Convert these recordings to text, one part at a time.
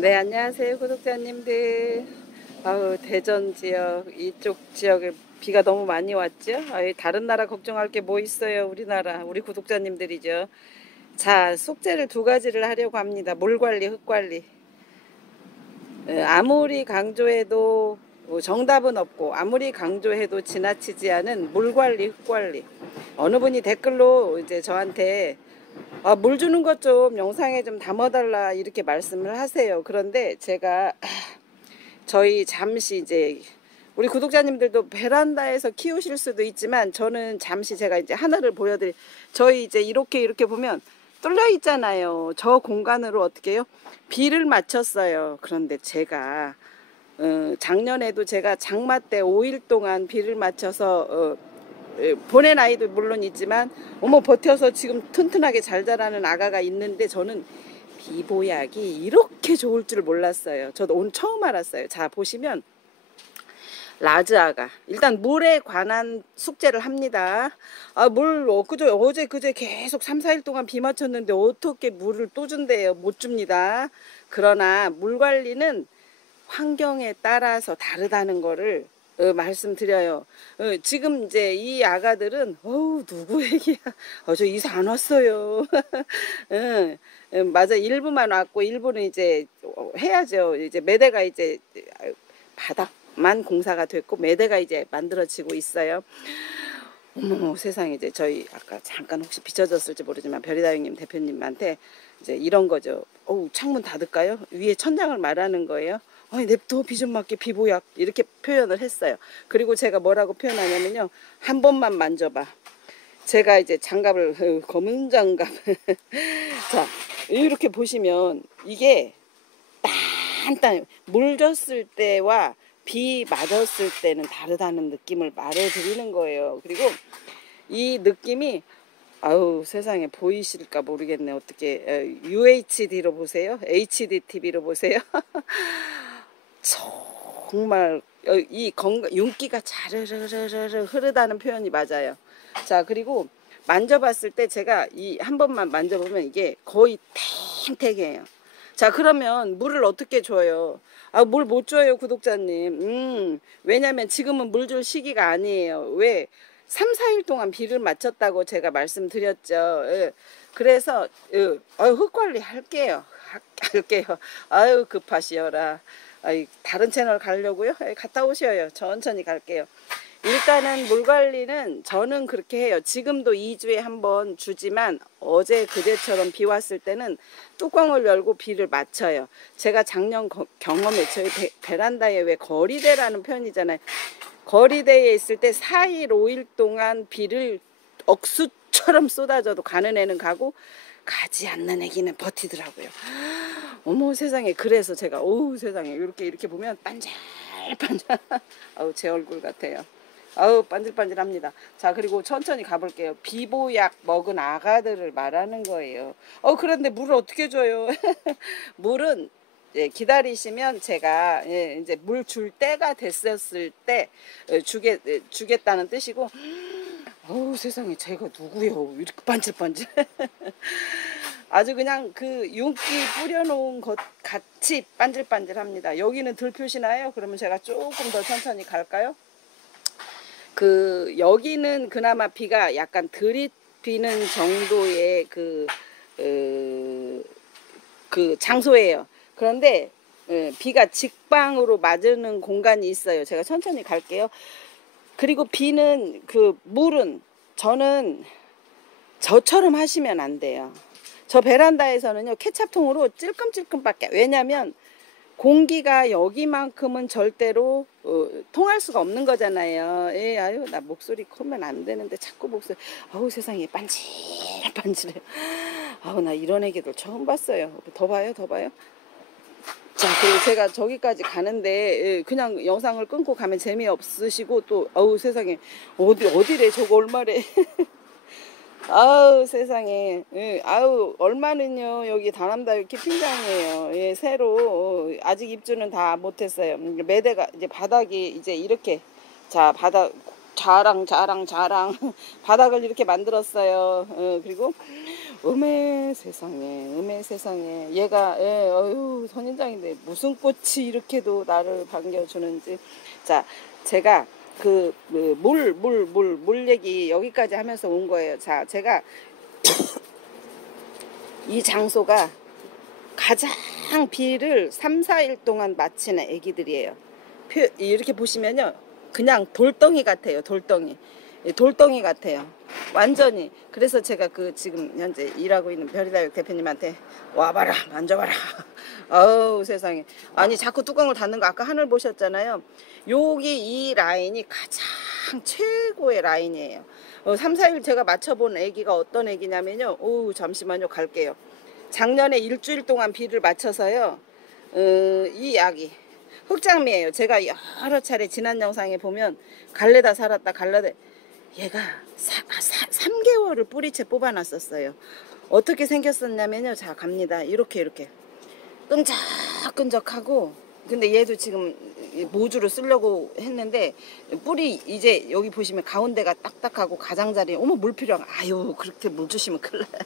네, 안녕하세요, 구독자님들. 대전 지역, 이쪽 지역에 비가 너무 많이 왔죠? 다른 나라 걱정할 게 뭐 있어요, 우리나라, 우리 구독자님들이죠. 자, 숙제를 두 가지를 하려고 합니다. 물 관리, 흙 관리. 아무리 강조해도 정답은 없고, 아무리 강조해도 지나치지 않은 물 관리, 흙 관리. 어느 분이 댓글로 이제 저한테 물 주는 것 좀 영상에 좀 담아달라 이렇게 말씀을 하세요. 그런데 제가 저희 잠시 이제 우리 구독자님들도 베란다에서 키우실 수도 있지만 저는 잠시 제가 이제 하나를 저희 이제 이렇게 보면 뚫려 있잖아요. 저 공간으로 어떻게 해요? 비를 맞췄어요. 그런데 제가 작년에도 제가 장마 때 5일 동안 비를 맞춰서 보낸 아이도 물론 있지만 버텨서 지금 튼튼하게 잘 자라는 아가가 있는데 저는 비보약이 이렇게 좋을 줄 몰랐어요. 저도 오늘 처음 알았어요. 자, 보시면 라즈아가 일단 물에 관한 숙제를 합니다. 물 어제 그제 계속 3, 4일 동안 비 맞췄는데 어떻게 물을 또 준대요? 못 줍니다. 그러나 물 관리는 환경에 따라서 다르다는 거를 말씀드려요. 지금 이제 이 아가들은 누구 얘기야? 저 이사 안 왔어요. 맞아. 일부만 왔고 일부는 이제 해야죠. 이제 매대가 이제 바닥만 공사가 됐고 매대가 이제 만들어지고 있어요. 어머 세상에. 이제 저희 아까 잠깐 혹시 비춰졌을지 모르지만 별이다영님 대표님한테 이제 이런 거죠. 창문 닫을까요? 위에 천장을 말하는 거예요. 냅둬, 비 좀 맞게, 비보약 이렇게 표현을 했어요. 그리고 제가 뭐라고 표현하냐면요, 한 번만 만져봐. 제가 이제 장갑을 검은 장갑 자, 이렇게 보시면 이게 단단 물 줬을 때와 비 맞았을 때는 다르다는 느낌을 말해드리는 거예요. 그리고 이 느낌이 세상에 보이실까 모르겠네. 어떻게 UHD로 보세요? HD TV로 보세요? 정말 이 윤기가 자르르르르 흐르다는 표현이 맞아요. 자, 그리고 만져봤을 때 제가 이 한 번만 만져보면 이게 거의 탱탱해요. 자, 그러면 물을 어떻게 줘요? 물 못 줘요, 구독자님. 왜냐면 지금은 물 줄 시기가 아니에요. 왜? 3, 4일 동안 비를 맞췄다고 제가 말씀드렸죠. 그래서 흙 관리 할게요. 할게요. 급하시어라. 다른 채널 가려고요? 갔다 오셔요. 천천히 갈게요. 일단은 물 관리는 저는 그렇게 해요. 지금도 2주에 한 번 주지만 어제 그제처럼 비 왔을 때는 뚜껑을 열고 비를 맞춰요. 제가 작년 경험에 저희 베란다에 왜 거리대라는 표현이잖아요. 거리대에 있을 때 4일 5일 동안 비를 억수처럼 쏟아져도 가는 애는 가고 가지 않는 애기는 버티더라고요. 어머 세상에. 그래서 제가 세상에 이렇게 보면 반질반질 제 얼굴 같아요. 반질반질합니다. 자, 그리고 천천히 가볼게요. 비보약 먹은 아가들을 말하는 거예요. 그런데 물을 어떻게 줘요? 물은 기다리시면 제가 이제 물 줄 때가 됐었을 때 주겠다는 뜻이고. 세상에, 제가 누구요? 이렇게 반질반질. 아주 그냥 그 윤기 뿌려놓은 것 같이 반질반질합니다. 여기는 들 표시나요? 그러면 제가 조금 더 천천히 갈까요? 여기는 그나마 비가 약간 들이비는 정도의 그 장소예요. 그런데 비가 직방으로 맞는 공간이 있어요. 제가 천천히 갈게요. 그리고 비는 물은 저는 저처럼 하시면 안 돼요. 저 베란다에서는요, 케찹통으로 찔끔찔끔밖에. 왜냐면 공기가 여기만큼은 절대로 통할 수가 없는 거잖아요. 나 목소리 크면 안 되는데 자꾸 목소리. 세상에 반질반질해. 나 이런 애기들 처음 봤어요. 더 봐요. 자, 그리고 제가 저기까지 가는데 그냥 영상을 끊고 가면 재미없으시고 또 세상에 어디래 저거 얼마래. 세상에. 얼마는요, 여기 다남다육 키핑장이에요. 새로 아직 입주는 다 못했어요. 매대가 이제 바닥이 이제 이렇게, 자, 바닥 자랑 바닥을 이렇게 만들었어요. 그리고 음에 세상에. 얘가, 예, 어휴, 선인장인데 무슨 꽃이 이렇게도 나를 반겨주는지. 자, 제가 물 얘기 여기까지 하면서 온 거예요. 자, 제가 이 장소가 가장 비를 3, 4일 동안 마치는 애기들이에요. 이렇게 보시면요. 그냥 돌덩이 같아요. 돌덩이. 돌덩이 같아요. 완전히. 그래서 제가 지금 현재 일하고 있는 별이다육 대표님한테 와봐라, 만져봐라. 어우, 세상에. 아니, 자꾸 뚜껑을 닫는 거 아까 하늘 보셨잖아요. 여기 이 라인이 가장 최고의 라인이에요. 3, 4일 제가 맞춰본 애기가 어떤 애기냐면요. 오, 잠시만요. 갈게요. 작년에 일주일 동안 비를 맞춰서요. 이 아기 흑장미예요. 제가 여러 차례 지난 영상에 보면 갈래다 살았다 갈래다, 얘가 3개월을 뿌리채 뽑아놨었어요. 어떻게 생겼었냐면요. 자, 갑니다. 이렇게 끈적끈적하고, 근데 얘도 지금 모주로 쓰려고 했는데 뿌리 이제 여기 보시면 가운데가 딱딱하고 가장자리. 어머, 물 필요한, 아유, 그렇게 물 주시면 큰일 나요.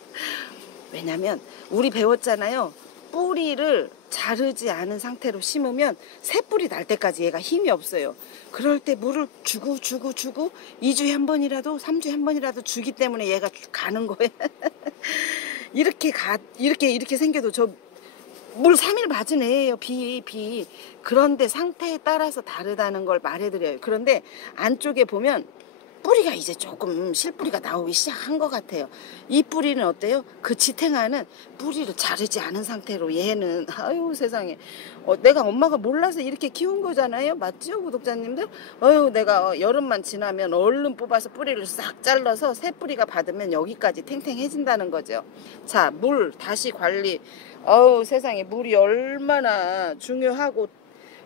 왜냐면 우리 배웠잖아요. 뿌리를 자르지 않은 상태로 심으면 새 뿌리 날 때까지 얘가 힘이 없어요. 그럴 때 물을 주고 2주에 한 번이라도 3주에 한 번이라도 주기 때문에 얘가 가는 거예요. 이렇게 생겨도 저 물 3일 맞은 애예요. 비. 그런데 상태에 따라서 다르다는 걸 말해드려요. 그런데 안쪽에 보면 뿌리가 이제 조금 실뿌리가 나오기 시작한 것 같아요. 이 뿌리는 어때요? 그 지탱하는 뿌리를 자르지 않은 상태로 얘는, 아유 세상에, 내가 엄마가 몰라서 이렇게 키운 거잖아요. 맞죠, 구독자님들? 내가 여름만 지나면 얼른 뽑아서 뿌리를 싹 잘라서 새 뿌리가 받으면 여기까지 탱탱해진다는 거죠. 자, 물 다시 관리. 세상에, 물이 얼마나 중요하고.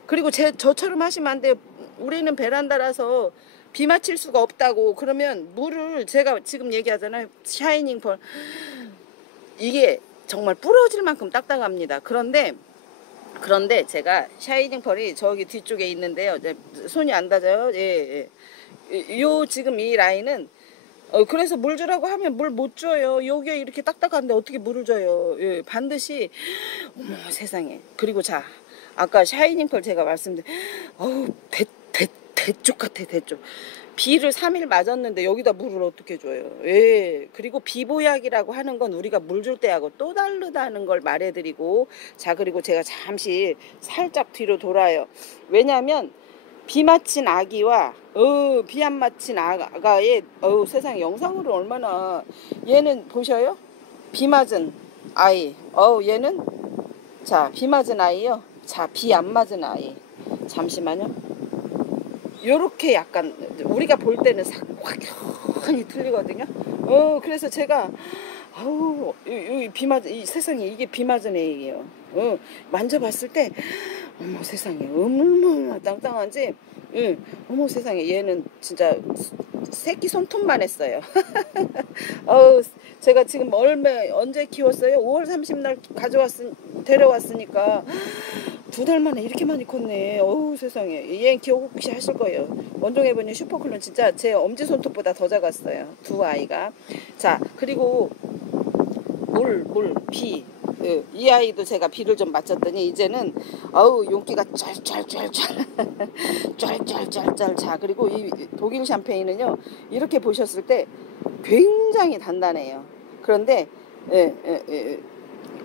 그리고 저처럼 하시면 안 돼요. 우리는 베란다라서 비 맞힐 수가 없다고. 그러면 물을, 제가 지금 얘기하잖아요. 샤이닝 펄, 이게 정말 부러질 만큼 딱딱합니다. 그런데 제가 샤이닝 펄이 저기 뒤쪽에 있는데요. 손이 안 닿아요. 예. 요 지금 이 라인은 그래서 물 주라고 하면 물 못 줘요. 여기에 이렇게 딱딱한데 어떻게 물을 줘요. 예, 반드시. 어머 세상에. 그리고 자, 아까 샤이닝 펄 제가 말씀드린, 대쪽 같아, 대쪽. 비를 3일 맞았는데 여기다 물을 어떻게 줘요. 예. 그리고 비보약이라고 하는 건 우리가 물 줄 때하고 또 다르다는 걸 말해드리고. 자, 그리고 제가 잠시 살짝 뒤로 돌아요. 왜냐하면 비 맞힌 아기와 비 안 맞힌 아가의 세상에, 영상으로 얼마나. 얘는 보셔요? 비 맞은 아이. 얘는, 자, 비 맞은 아이요. 자, 비 안 맞은 아이. 잠시만요. 요렇게 약간 우리가 볼 때는 확연히 틀리거든요. 그래서 제가 비 맞은, 이 세상에, 이게 비 맞은 애예요. 만져봤을 때 어머 세상에, 얼마나 땅땅한지. 어머 세상에, 얘는 진짜 새끼 손톱만 했어요. 제가 지금 언제 키웠어요? 5월 30날 데려왔으니까 2달 만에 이렇게 많이 컸네. 세상에. 얘 기억 혹시 하실 거예요. 원종해보니 슈퍼클론 진짜 제 엄지손톱보다 더 작았어요. 두 아이가. 자, 그리고 비. 이 아이도 제가 비를 좀 맞췄더니 이제는 용기가 짤짤짤짤. 짤짤짤짤. 자, 그리고 이 독일 샴페인은요, 이렇게 보셨을 때 굉장히 단단해요. 그런데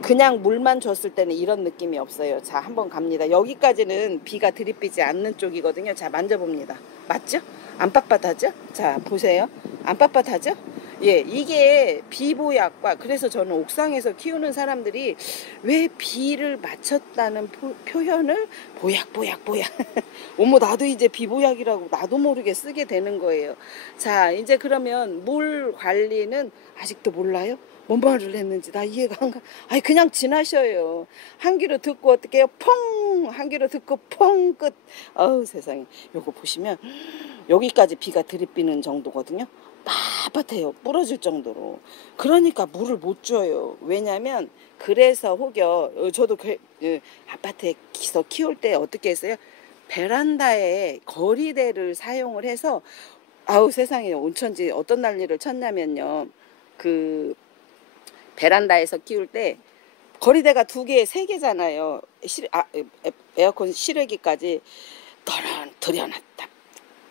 그냥 물만 줬을 때는 이런 느낌이 없어요. 자, 한번 갑니다. 여기까지는 비가 들이비지 않는 쪽이거든요. 자, 만져봅니다. 맞죠? 안 빳빳하죠? 자, 보세요. 안 빳빳하죠? 예, 이게 비보약과. 그래서 저는 옥상에서 키우는 사람들이 왜 비를 맞췄다는 표현을 보약 어머, 나도 이제 비보약이라고 나도 모르게 쓰게 되는 거예요. 자, 이제 그러면 물 관리는 아직도 몰라요? 뭔 말을 했는지 나 이해가 안 가. 아니, 그냥 지나셔요. 한 귀로 듣고 어떻게 해요? 퐁! 한 귀로 듣고 퐁! 끝. 세상에. 요거 보시면 여기까지 비가 들이비는 정도거든요. 빳빳해요. 부러질 정도로. 그러니까 물을 못 줘요. 왜냐면, 그래서 혹여 저도 아파트에서 키울 때 어떻게 했어요? 베란다에 거리대를 사용을 해서, 세상에, 온천지 어떤 난리를 쳤냐면요. 베란다에서 키울 때 거리대가 2개, 3개잖아요. 에어컨 실외기까지 들여놨다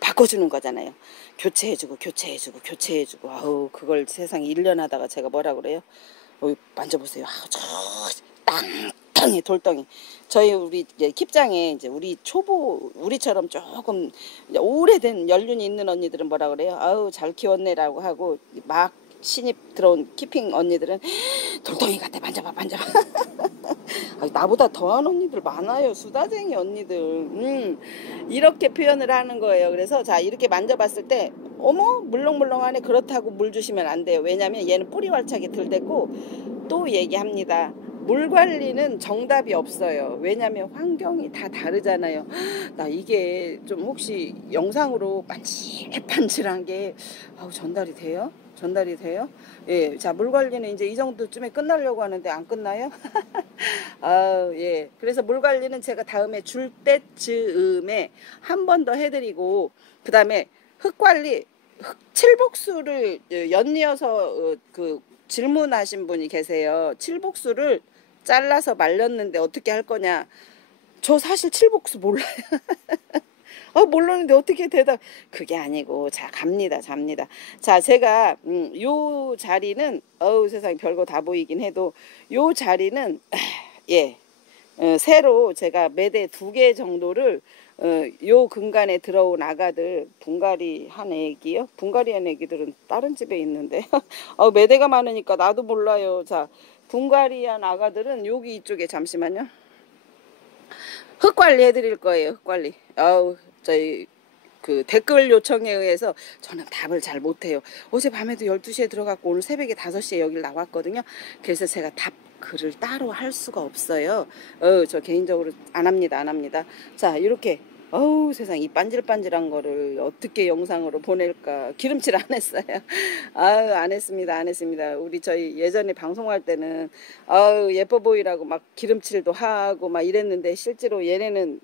바꿔주는 거잖아요. 교체해주고 교체해주고 교체해주고. 아우 그걸 세상에 1년 하다가 제가 뭐라 그래요? 만져보세요. 아우 저 땅덩이 돌덩이. 저희 우리 이제 킵장에 이제 우리 초보 우리처럼 조금 이제 오래된 연륜이 있는 언니들은 뭐라 그래요? 아우 잘 키웠네라고 하고 막 신입 들어온 키핑 언니들은 돌덩이 같아 만져봐 만져봐. 나보다 더한 언니들 많아요. 수다쟁이 언니들. 이렇게 표현을 하는 거예요. 그래서 자 이렇게 만져봤을 때 어머 물렁물렁하네. 그렇다고 물 주시면 안 돼요. 왜냐면 얘는 뿌리 활착이 덜 됐고 또 얘기합니다. 물 관리는 정답이 없어요. 왜냐면 환경이 다 다르잖아요. 나 이게 좀 혹시 영상으로 반질반질한 게 전달이 돼요? 전달이 돼요? 예, 자, 물 관리는 이제 이 정도쯤에 끝나려고 하는데 안 끝나요? 예. 그래서 물 관리는 제가 다음에 줄 때쯤에 한 번 더 해드리고, 그 다음에 흙 관리, 칠복수를 연이어서 질문하신 분이 계세요. 칠복수를 잘라서 말렸는데 어떻게 할 거냐? 저 사실 칠복수 몰라요. 모르는데 어떻게 대답. 그게 아니고 자 갑니다. 자 제가 요 자리는 세상에 별거 다 보이긴 해도 요 자리는 예 새로 제가 매대 2개 정도를 요 근간에 들어온 아가들 분갈이 한 애기요. 분갈이 한 애기들은 다른 집에 있는데 매대가 많으니까 나도 몰라요. 자 분갈이 한 아가들은 여기 이쪽에 잠시만요. 흙관리 해드릴 거예요. 흙관리. 저희 댓글 요청에 의해서 저는 답을 잘 못해요. 어제 밤에도 12시에 들어갔고 오늘 새벽에 5시에 여길 나왔거든요. 그래서 제가 답 글을 따로 할 수가 없어요. 저 개인적으로 안 합니다. 자 이렇게 세상 이 반질반질한 거를 어떻게 영상으로 보낼까. 기름칠 안 했어요. 안 했습니다. 우리 저희 예전에 방송할 때는 예뻐 보이라고 막 기름칠도 하고 막 이랬는데 실제로 얘네는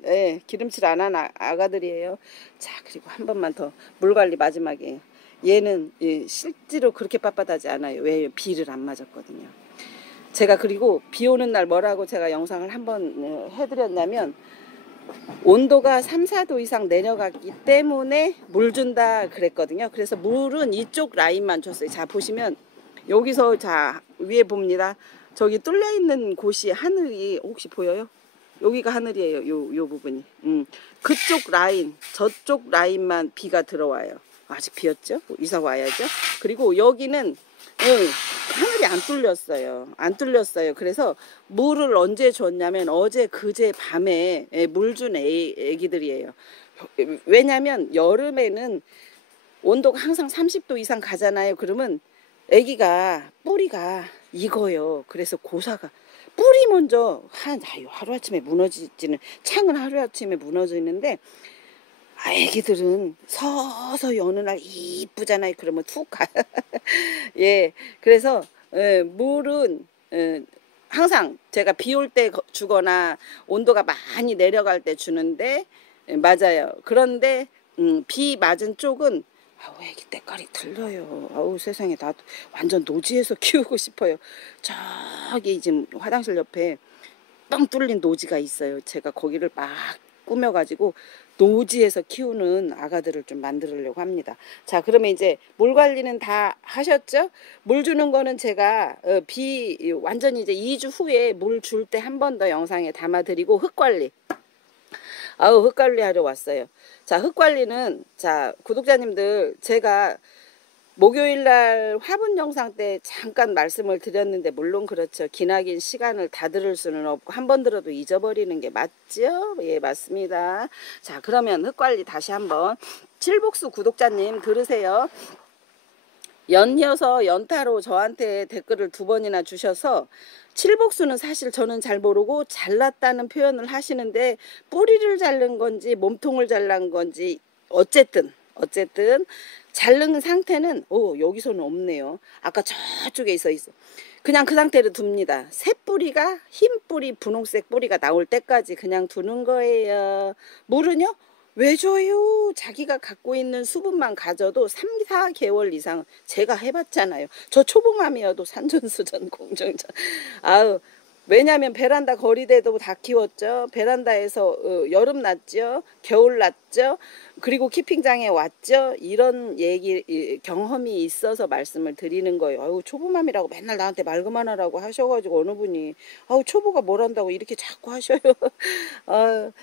기름칠 안 한 아가들이에요. 자 그리고 한 번만 더 물관리 마지막에. 얘는 실제로 그렇게 빳빳하지 않아요. 왜? 비를 안 맞았거든요. 제가 그리고 비 오는 날 뭐라고 제가 영상을 한번 해드렸냐면 온도가 3, 4도 이상 내려갔기 때문에 물 준다 그랬거든요. 그래서 물은 이쪽 라인만 줬어요. 자 보시면 여기서 자 위에 봅니다. 저기 뚫려 있는 곳이 하늘이 혹시 보여요? 여기가 하늘이에요. 요 부분이. 그쪽 라인 저쪽 라인만 비가 들어와요. 아직 비었죠? 이사 와야죠. 그리고 여기는 하늘이 안 뚫렸어요. 그래서 물을 언제 줬냐면 어제 그제 밤에 물 준 애기들이에요. 왜냐면 여름에는 온도가 항상 30도 이상 가잖아요. 그러면 애기가 뿌리가 익어요. 그래서 고사가 뿌리 먼저 하루아침에 무너지지는 창은 하루아침에 무너지는데 애기들은 서서히 어느 날 이쁘잖아요. 그러면 툭 가요. 예, 그래서 물은 항상 제가 비 올 때 주거나 온도가 많이 내려갈 때 주는데 맞아요. 그런데 비 맞은 쪽은 애기 때깔이 틀려요. 세상에 나도 완전 노지에서 키우고 싶어요. 저기 지금 화장실 옆에 뻥 뚫린 노지가 있어요. 제가 거기를 막 꾸며가지고 노지에서 키우는 아가들을 좀 만들려고 합니다. 자 그러면 이제 물 관리는 다 하셨죠? 물 주는 거는 제가 완전히 이제 2주 후에 물 줄 때 한 번 더 영상에 담아 드리고 흙 관리 흙 관리 하러 왔어요. 자 흙 관리는 자 구독자님들 제가 목요일날 화분 영상 때 잠깐 말씀을 드렸는데 물론 그렇죠. 기나긴 시간을 다 들을 수는 없고 한 번 들어도 잊어버리는 게 맞죠? 예 맞습니다. 자 그러면 흙관리 다시 한번 칠복수 구독자님 들으세요. 연이어서 연타로 저한테 댓글을 2번이나 주셔서 칠복수는 사실 저는 잘 모르고 잘랐다는 표현을 하시는데 뿌리를 자른 건지 몸통을 잘란 건지 어쨌든 자른 상태는 여기서는 없네요. 아까 저쪽에 있어 그냥 그 상태로 둡니다. 새 뿌리가 흰 뿌리 분홍색 뿌리가 나올 때까지 그냥 두는 거예요. 물은요 왜 줘요? 자기가 갖고 있는 수분만 가져도 3, 4개월 이상 제가 해봤잖아요. 저 초보맘이어도 산전수전 공정전. 아우, 왜냐면 베란다 거리대도 다 키웠죠. 베란다에서 여름 났죠. 겨울 났죠. 그리고 키핑장에 왔죠. 이런 경험이 있어서 말씀을 드리는 거예요. 아유, 초보맘이라고 맨날 나한테 말 그만하라고 하셔가지고 어느 분이 아우, 초보가 뭘 한다고 이렇게 자꾸 하셔요.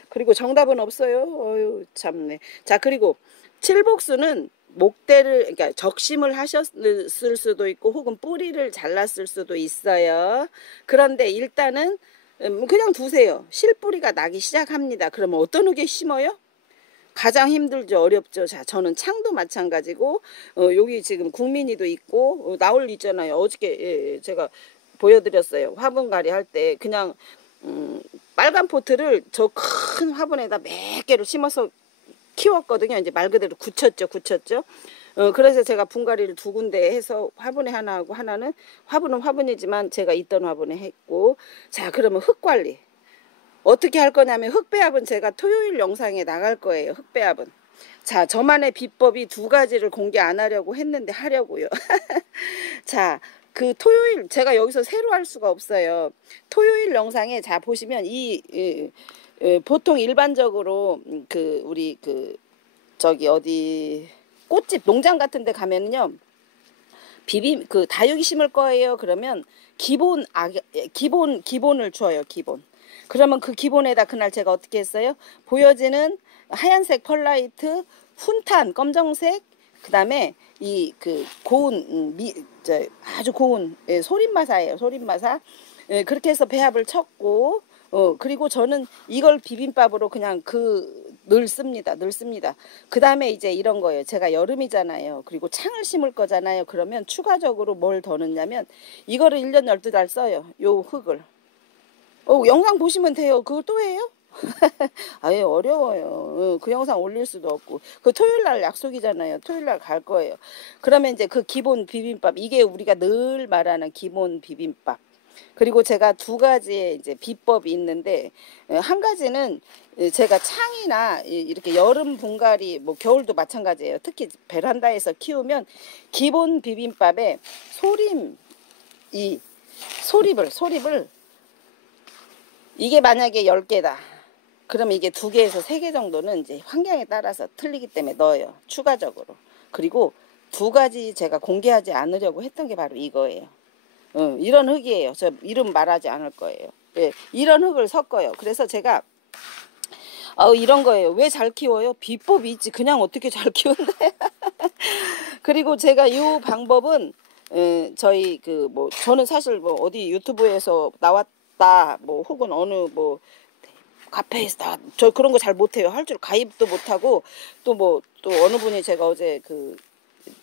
그리고 정답은 없어요. 어유, 참네. 자, 그리고 칠복수는 목대를, 그러니까 적심을 하셨을 수도 있고 혹은 뿌리를 잘랐을 수도 있어요. 그런데 일단은 그냥 두세요. 실뿌리가 나기 시작합니다. 그러면 어떤 흙에 심어요? 가장 힘들죠. 어렵죠. 자, 저는 창도 마찬가지고 여기 지금 국민이도 있고 나올 있잖아요. 어저께 제가 보여드렸어요. 화분갈이 할 때 그냥 빨간 포트를 저 큰 화분에다 몇 개를 심어서 키웠거든요. 이제 말 그대로 굳혔죠. 그래서 제가 분갈이를 두 군데 해서 화분에 하나 하고 하나는 화분은 화분이지만 제가 있던 화분에 했고. 자, 그러면 흙 관리 어떻게 할 거냐면 흙배합은 제가 토요일 영상에 나갈 거예요. 흙배합은. 자, 저만의 비법이 두 가지를 공개 안 하려고 했는데 하려고요. 자, 그 토요일 제가 여기서 새로 할 수가 없어요. 토요일 영상에 자 보시면 보통 일반적으로 우리 저기 어디 꽃집 농장 같은 데 가면은요. 다육이 심을 거예요. 그러면 기본을 줘요. 기본. 그러면 그 기본에다 그날 제가 어떻게 했어요? 보여지는 하얀색 펄라이트, 훈탄 검정색, 그다음에 고운 아주 고운 소림마사예요. 소림마사. 그렇게 해서 배합을 쳤고 그리고 저는 이걸 비빔밥으로 그냥 늘 씁니다. 그 다음에 이제 이런 거예요. 제가 여름이잖아요. 그리고 창을 심을 거잖아요. 그러면 추가적으로 뭘 더 넣냐면 이거를 1년 12달 써요. 요 흙을. 영상 보시면 돼요. 그걸 또 해요? 아예 어려워요. 그 영상 올릴 수도 없고. 그 토요일 날 약속이잖아요. 토요일 날 갈 거예요. 그러면 이제 그 기본 비빔밥. 이게 우리가 늘 말하는 기본 비빔밥. 그리고 제가 두 가지의 이제 비법이 있는데 한 가지는 제가 창이나 이렇게 여름 분갈이 뭐 겨울도 마찬가지예요. 특히 베란다에서 키우면 기본 비빔밥에 소립을 이게 만약에 10개다. 그럼 이게 2개에서 3개 정도는 이제 환경에 따라서 틀리기 때문에 넣어요. 추가적으로. 그리고 두 가지 제가 공개하지 않으려고 했던 게 바로 이거예요. 이런 흙이에요. 저 이름 말하지 않을 거예요. 예, 이런 흙을 섞어요. 그래서 제가 이런 거예요. 왜 잘 키워요? 비법이 있지. 그냥 어떻게 잘 키운대? 그리고 제가 이 방법은 저희 저는 사실 뭐 어디 유튜브에서 나왔다 뭐 혹은 어느 뭐 카페에서 저 그런 거 잘 못해요. 할 줄 가입도 못하고 또 어느 분이 제가 어제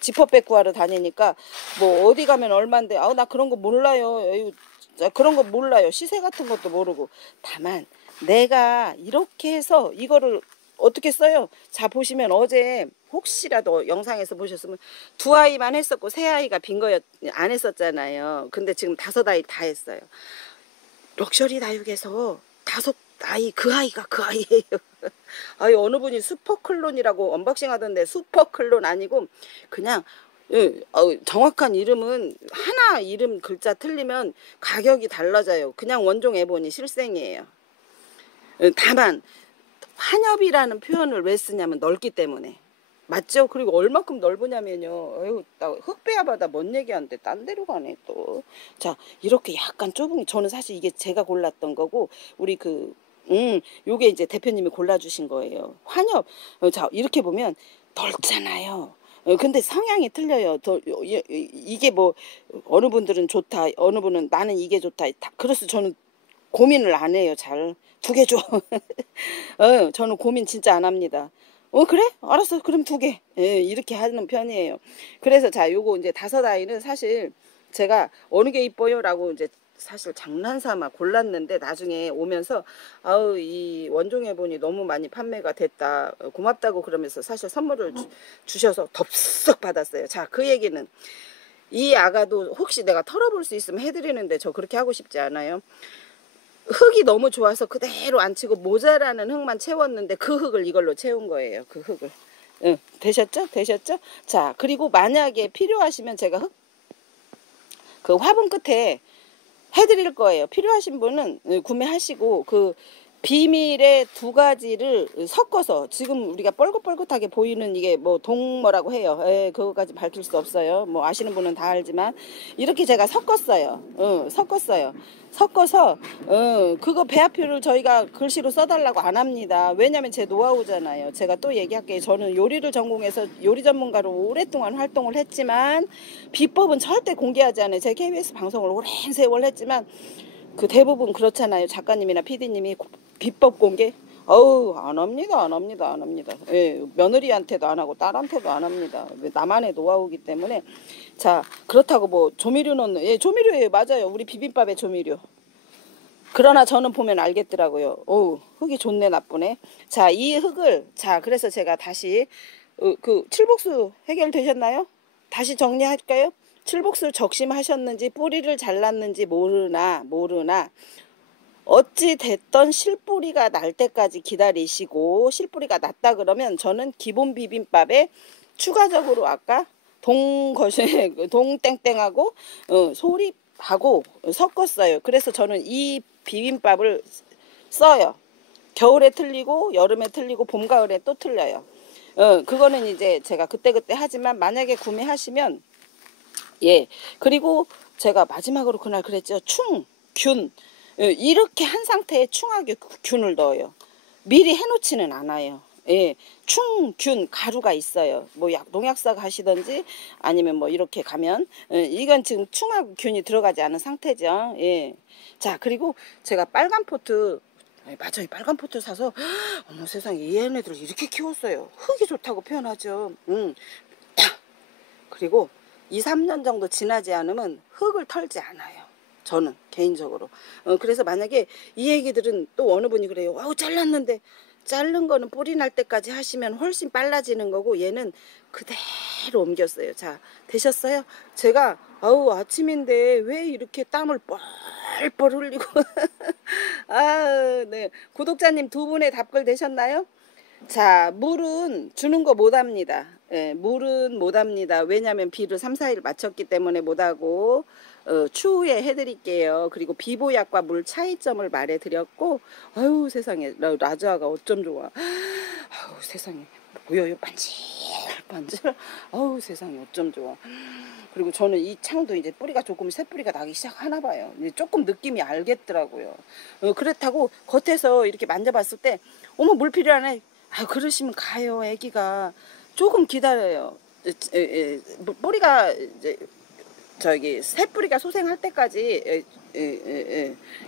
지퍼백 구하러 다니니까 뭐 어디 가면 얼만데 나 그런 거 몰라요. 그런 거 몰라요. 시세 같은 것도 모르고. 다만 내가 이렇게 해서 이거를 어떻게 써요? 자 보시면 어제 혹시라도 영상에서 보셨으면 2아이만 했었고 3아이가 빈 거 안 했었잖아요. 근데 지금 5아이 다 했어요. 럭셔리 다육에서 5아이 그 아이가 그 아이예요. 어느 분이 슈퍼클론이라고 언박싱 하던데 슈퍼클론 아니고 그냥 정확한 이름은 하나 이름 글자 틀리면 가격이 달라져요. 그냥 원종 에보니 실생이에요. 다만 환엽이라는 표현을 왜 쓰냐면 넓기 때문에. 맞죠? 그리고 얼마큼 넓으냐면요. 나 흙배합하다 뭔 얘기하는데 딴 데로 가네 또. 자, 이렇게 약간 좁은, 저는 사실 이게 제가 골랐던 거고, 우리 요게 이제 대표님이 골라주신 거예요. 환엽. 자, 이렇게 보면 넓잖아요. 근데 성향이 틀려요. 이게 뭐, 어느 분들은 좋다, 어느 분은 나는 이게 좋다. 그래서 저는 고민을 안 해요, 잘. 2개 줘. 저는 고민 진짜 안 합니다. 그래? 알았어. 그럼 2개. 예, 이렇게 하는 편이에요. 그래서 자, 요거 이제 5아이는 사실 제가 어느 게 이뻐요? 라고 이제 사실 장난삼아 골랐는데 나중에 오면서 이 원종해보니 너무 많이 판매가 됐다. 고맙다고 그러면서 사실 선물을 주셔서 덥석 받았어요. 자, 그 얘기는 이 아가도 혹시 내가 털어볼 수 있으면 해드리는데 저 그렇게 하고 싶지 않아요. 흙이 흙이 너무 좋아서 그대로 안 치고 모자라는 흙만 채웠는데 그 흙을 이걸로 채운 거예요. 그 흙을. 응, 되셨죠? 되셨죠? 자, 그리고 만약에 필요하시면 제가 그 화분 끝에 해드릴 거예요. 필요하신 분은 구매하시고 그 비밀의 두 가지를 섞어서 지금 우리가 뻘긋뻘긋하게 보이는 이게 뭐 동뭐라고 해요. 그거까지 밝힐 수 없어요. 뭐 아시는 분은 다 알지만 이렇게 제가 섞었어요. 섞어서 그거 배합표를 저희가 글씨로 써달라고 안 합니다. 왜냐면 제 노하우잖아요. 제가 또 얘기할게요. 저는 요리를 전공해서 요리 전문가로 오랫동안 활동을 했지만 비법은 절대 공개하지 않아요. 제가 KBS 방송을 오랜 세월 했지만 그 대부분 그렇잖아요. 작가님이나 PD님이 비법 공개? 어우, 안 합니다. 안 합니다. 안 합니다. 예, 며느리한테도 안 하고 딸한테도 안 합니다. 나만의 노하우기 때문에. 자, 그렇다고 뭐 조미료 넣는, 예, 조미료예요. 맞아요. 우리 비빔밥의 조미료. 그러나 저는 보면 알겠더라고요. 어우, 흙이 좋네, 나쁘네. 자, 이 흙을, 자, 그래서 제가 다시, 그, 칠복수 해결되셨나요? 다시 정리할까요? 칠복수 적심하셨는지 뿌리를 잘랐는지 모르나 어찌 됐던 실뿌리가 날 때까지 기다리시고 실뿌리가 났다 그러면 저는 기본 비빔밥에 추가적으로 아까 동땡땡하고 소립하고 섞었어요. 그래서 저는 이 비빔밥을 써요. 겨울에 틀리고 여름에 틀리고 봄 가을에 또 틀려요. 그거는 이제 제가 그때그때 하지만 만약에 구매하시면 예, 그리고 제가 마지막으로 그날 그랬죠. 균. 이렇게 한 상태에 충하게 균을 넣어요. 미리 해놓지는 않아요. 예, 균 가루가 있어요. 뭐 농약사 가시던지 아니면 뭐 이렇게 가면 이건 지금 충하고 균이 들어가지 않은 상태죠. 예. 자, 그리고 제가 빨간 포트 맞아요. 빨간 포트 사서 어머 세상에 얘네들을 이렇게 키웠어요. 흙이 좋다고 표현하죠. 그리고 2, 3년 정도 지나지 않으면 흙을 털지 않아요. 저는 개인적으로. 그래서 만약에 이 얘기들은 또 어느 분이 그래요. 아우 잘랐는데 자른 거는 뿌리 날 때까지 하시면 훨씬 빨라지는 거고 얘는 그대로 옮겼어요. 자, 되셨어요? 제가 아우 아침인데 왜 이렇게 땀을 뻘뻘 흘리고 아, 네. 구독자님 두 분의 답글 되셨나요? 자, 물은 주는 거 못합니다. 예, 물은 못합니다. 왜냐하면 비를 3, 4일 맞췄기 때문에 못하고 추후에 해드릴게요. 그리고 비보약과 물 차이점을 말해드렸고 아유 세상에 라즈아가 어쩜 좋아. 아유 세상에 보여요 반질반질. 아유 세상에 어쩜 좋아. 그리고 저는 이 창도 이제 뿌리가 조금 새뿌리가 나기 시작하나 봐요. 이제 조금 느낌이 알겠더라고요. 그렇다고 겉에서 이렇게 만져봤을 때 어머 물 필요하네. 아 그러시면 가요. 애기가 조금 기다려요. 뿌리가 이제 저기 새뿌리가 소생할 때까지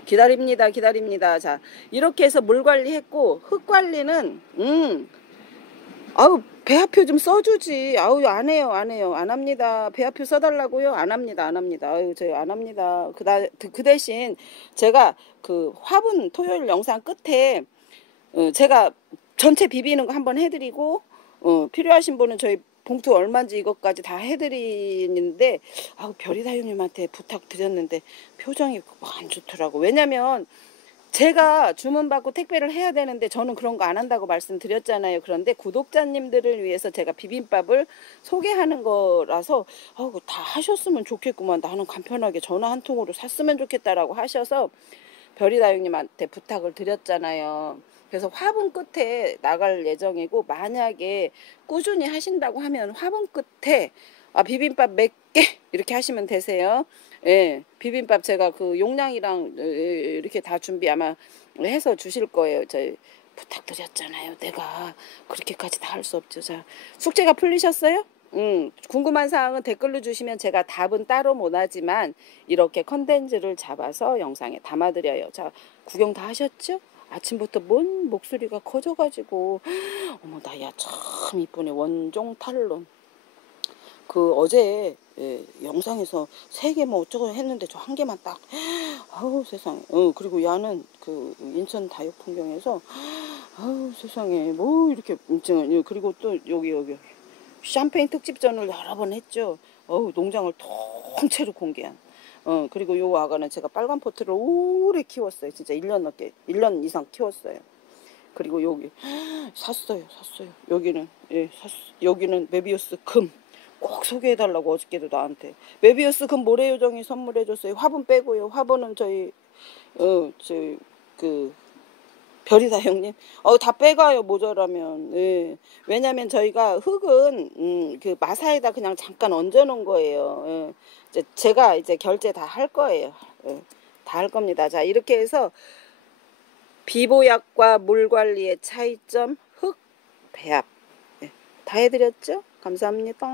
기다립니다. 자 이렇게 해서 물 관리했고 흙 관리는 아우 배합표 좀 써주지. 아우 안 해요 안 합니다. 배합표 써달라고요? 안 합니다. 아유 저 안 합니다. 그 대신 제가 그 화분 토요일 영상 끝에 제가 전체 비비는 거 한번 해드리고 필요하신 분은 저희 봉투 얼마인지 이것까지 다 해드리는데 아우 별이다 형님한테 부탁드렸는데 표정이 안 좋더라고. 왜냐면 제가 주문받고 택배를 해야 되는데 저는 그런 거 안 한다고 말씀드렸잖아요. 그런데 구독자님들을 위해서 제가 비빔밥을 소개하는 거라서 다 하셨으면 좋겠구만. 나는 간편하게 전화 한 통으로 샀으면 좋겠다라고 하셔서 별이다 형님한테 부탁을 드렸잖아요. 그래서 화분 끝에 나갈 예정이고 만약에 꾸준히 하신다고 하면 화분 끝에 비빔밥 몇 개 이렇게 하시면 되세요. 예, 비빔밥 제가 그 용량이랑 이렇게 다 준비 아마 해서 주실 거예요. 저희 부탁드렸잖아요. 내가 그렇게까지 다 할 수 없죠. 자, 숙제가 풀리셨어요? 궁금한 사항은 댓글로 주시면 제가 답은 따로 못하지만 이렇게 컨텐츠를 잡아서 영상에 담아드려요. 자, 구경 다 하셨죠? 아침부터 뭔 목소리가 커져가지고 어머 나야 참 이쁘네. 원종 탈론 그 어제 영상에서 3개 뭐 어쩌고 했는데 저 1개만 딱 아우 세상에. 그리고 야는 그 인천 다육 풍경에서 아우 세상에 뭐 이렇게 그리고 또 여기 샴페인 특집전을 여러 번 했죠. 농장을 통째로 공개한 그리고 요 아가는 제가 빨간 포트를 오래 키웠어요. 진짜 1년 넘게, 1년 이상 키웠어요. 그리고 여기 샀어요. 여기는 여기는 메비우스 금 꼭 소개해달라고 어저께도 나한테 메비우스 금 모래요정이 선물해줬어요. 화분 빼고요. 화분은 저희 그 별이다 형님. 다 빼가요 모자라면. 예. 왜냐면 저희가 흙은 그 마사에다 그냥 잠깐 얹어 놓은 거예요. 예. 제가 이제 결제 다 할 거예요. 예. 다 할 겁니다. 자, 이렇게 해서 비보약과 물 관리의 차이점, 흙, 배합. 예. 다 해드렸죠? 감사합니다.